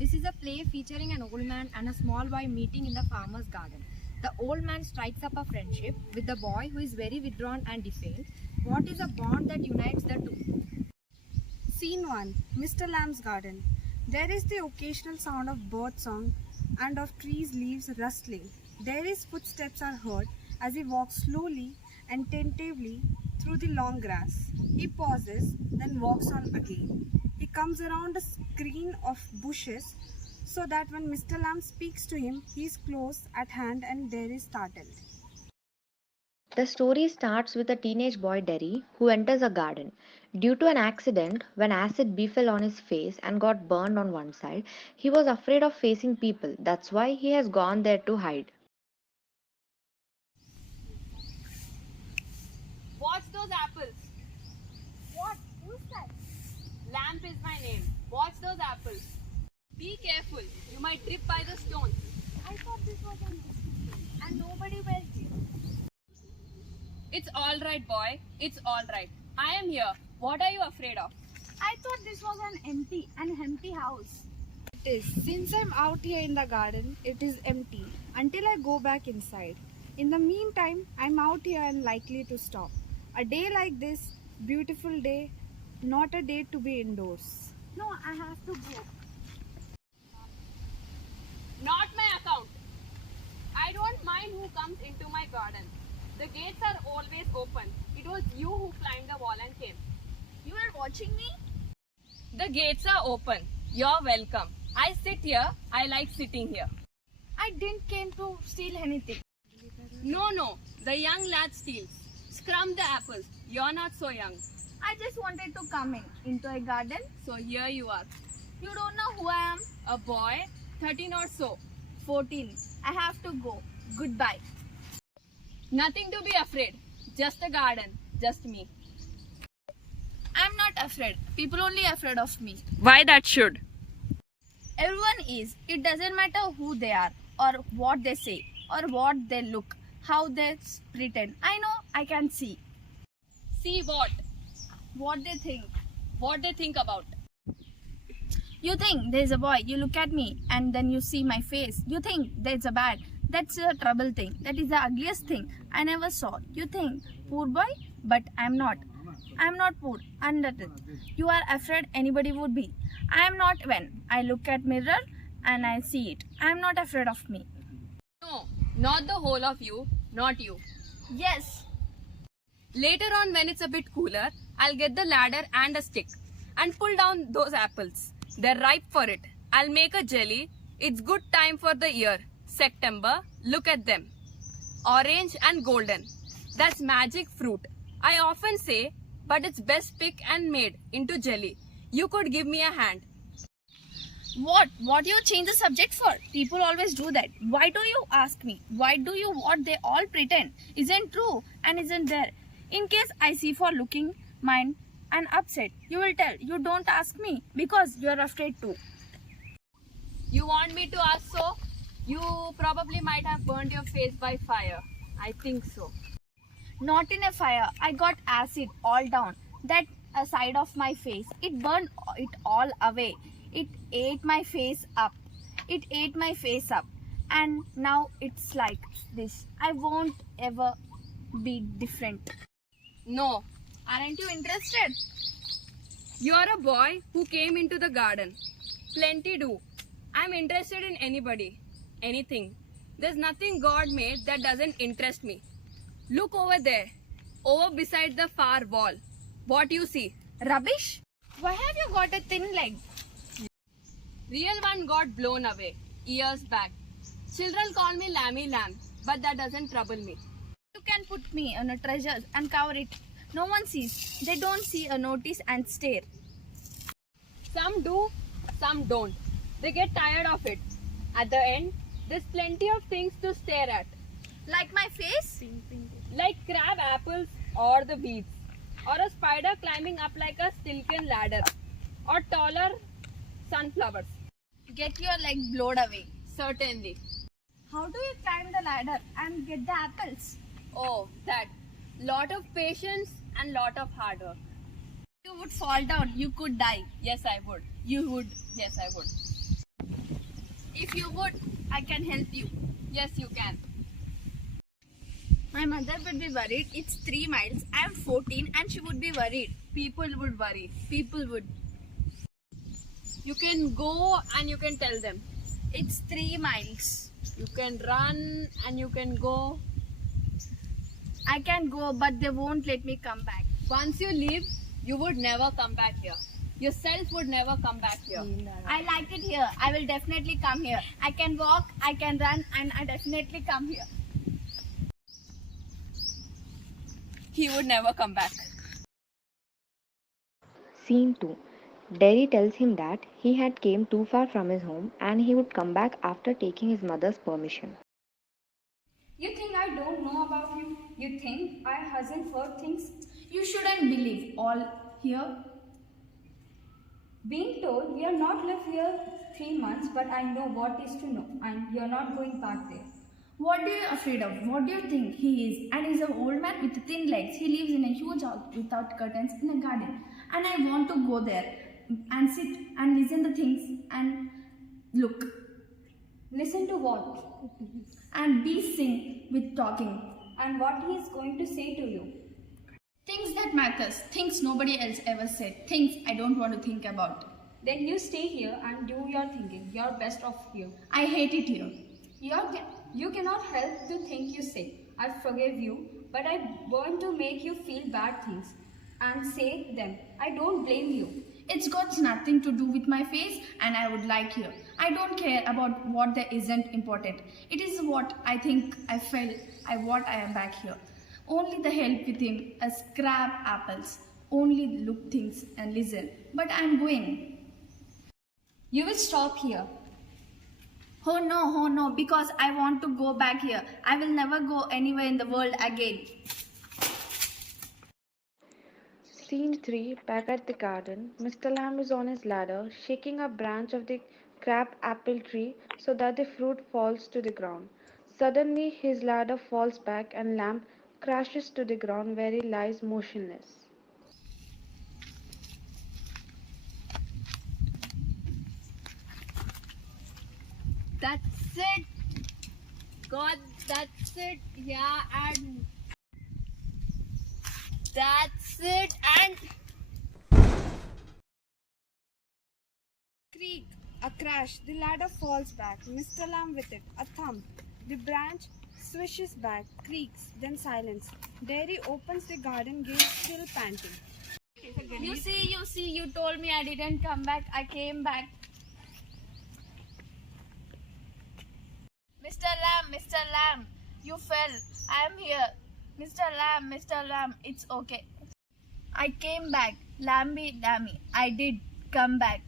This is a play featuring an old man and a small boy meeting in the farmer's garden. The old man strikes up a friendship with the boy who is very withdrawn and defiant. What is a bond that unites the two? Scene 1. Mr. Lamb's garden. There is the occasional sound of bird song and of trees' leaves rustling. There his footsteps are heard as he walks slowly and tentatively through the long grass. He pauses, then walks on again. He comes around a screen of bushes so that when Mr. Lamb speaks to him, he is close at hand and there is startled. The story starts with a teenage boy Derry who enters a garden. Due to an accident, when acid befell on his face and got burned on one side, he was afraid of facing people. That's why he has gone there to hide. Watch those apples. What? Who's that? Lamp is my name. Watch those apples. Be careful. You might trip by the stones. I thought this was an and nobody went here. It's alright, boy. It's alright. I am here. What are you afraid of? I thought this was an empty house. It is. Since I'm out here in the garden, it is empty until I go back inside. In the meantime, I'm out here and likely to stop. A day like this, beautiful day, not a day to be indoors. No, I have to go. Not my account. I don't mind who comes into my garden. The gates are always open. It was you who climbed the wall and came. You are watching me? The gates are open. You're welcome. I sit here. I like sitting here. I didn't came to steal anything. No. The young lad steals. Scrum the apples. You're not so young. I just wanted to come into a garden. So here you are. You don't know who I am? A boy, 13 or so. 14. I have to go. Goodbye. Nothing to be afraid. Just a garden. Just me. I'm not afraid. People only afraid of me. Why that should? Everyone is. It doesn't matter who they are or what they say or what they look, how they pretend. I know I can see. See what? What they think. What they think about. You think there's a boy, you look at me and then you see my face. You think there's a bad. That's a trouble thing. That is the ugliest thing I never saw. You think, poor boy? But I'm not. I'm not poor. Understood. You are afraid anybody would be. I am not when I look at mirror and I see it. I am not afraid of me. No, not the whole of you. Not you. Yes. Later on when it's a bit cooler, I'll get the ladder and a stick and pull down those apples. They're ripe for it. I'll make a jelly. It's good time for the year. September, look at them. Orange and golden. That's magic fruit. I often say, but it's best picked and made into jelly. You could give me a hand. What? What do you change the subject for? People always do that. Why do you ask me? Why do you what they all pretend? Isn't true and isn't there? In case I see for looking mine and upset, you will tell. You don't ask me because you are afraid too. You want me to ask so? You probably might have burned your face by fire. I think so. Not in a fire. I got acid all down that side of my face. It burned it all away. It ate my face up. It ate my face up. And now it's like this. I won't ever be different. No. Aren't you interested? You're a boy who came into the garden. Plenty do. I'm interested in anybody. Anything. There's nothing God made that doesn't interest me. Look over there. Over beside the far wall. What you see? Rubbish? Why have you got a thin leg? Real one got blown away. Years back. Children call me Lammy Lamb. But that doesn't trouble me. You can put me on a treasure and cover it. No one sees. They don't see a notice and stare. Some do, some don't. They get tired of it. At the end, there's plenty of things to stare at. Like my face? Like crab apples or the weeds. Or a spider climbing up like a silken ladder. Or taller sunflowers. Get your leg blown away. Certainly. How do you climb the ladder and get the apples? Oh, that. Lot of patience and lot of hard work. You would fall down. You could die. Yes, I would. You would. Yes, I would. If you would, I can help you. Yes, you can. My mother would be worried. It's 3 miles. I am 14 and she would be worried. People would worry. People would. You can go and you can tell them. It's 3 miles. You can run and you can go. I can go, but they won't let me come back. Once you leave, you would never come back here. Yourself would never come back here. I like it here. I will definitely come here. I can walk, I can run, and I definitely come here. He would never come back. Scene 2. Derry tells him that he had came too far from his home and he would come back after taking his mother's permission. You think I don't know about you? You think I hasn't heard things? You shouldn't believe all here. Being told we are not lived here 3 months, but I know what is to know, and you're not going back there. What are you afraid of? What do you think he is? And he's an old man with thin legs. He lives in a huge house without curtains in a garden. And I want to go there and sit and listen to things and look Listen to what? and be sing with talking. And what he is going to say to you. Things that matters. Things nobody else ever said. Things I don't want to think about. Then you stay here and do your thinking. You're best off here. I hate it here. You cannot help the things you say. I forgive you, but I want to make you feel bad things and say them. I don't blame you. It's got nothing to do with my face and I would like here. I don't care about what there isn't important. It is what I think, I felt, what I am back here. Only the help with him, a scrap apples. Only look things and listen. But I am going. You will stop here. Oh no, because I want to go back here. I will never go anywhere in the world again. Scene 3. Back at the garden, Mr. Lamb is on his ladder, shaking a branch of the crab apple tree so that the fruit falls to the ground. Suddenly, his ladder falls back and Lamb crashes to the ground where he lies motionless. That's it. God, that's it. Yeah, and that's it. And Creak, a crash, the ladder falls back, Mr. Lamb with it, a thump. The branch swishes back, creaks, then silence. Derry opens the garden gate, still panting. You see, you told me I didn't come back. I came back. Mr. Lamb, you fell. I am here. Mr. Lamb, it's okay. I came back. Lamby dammy, I did come back.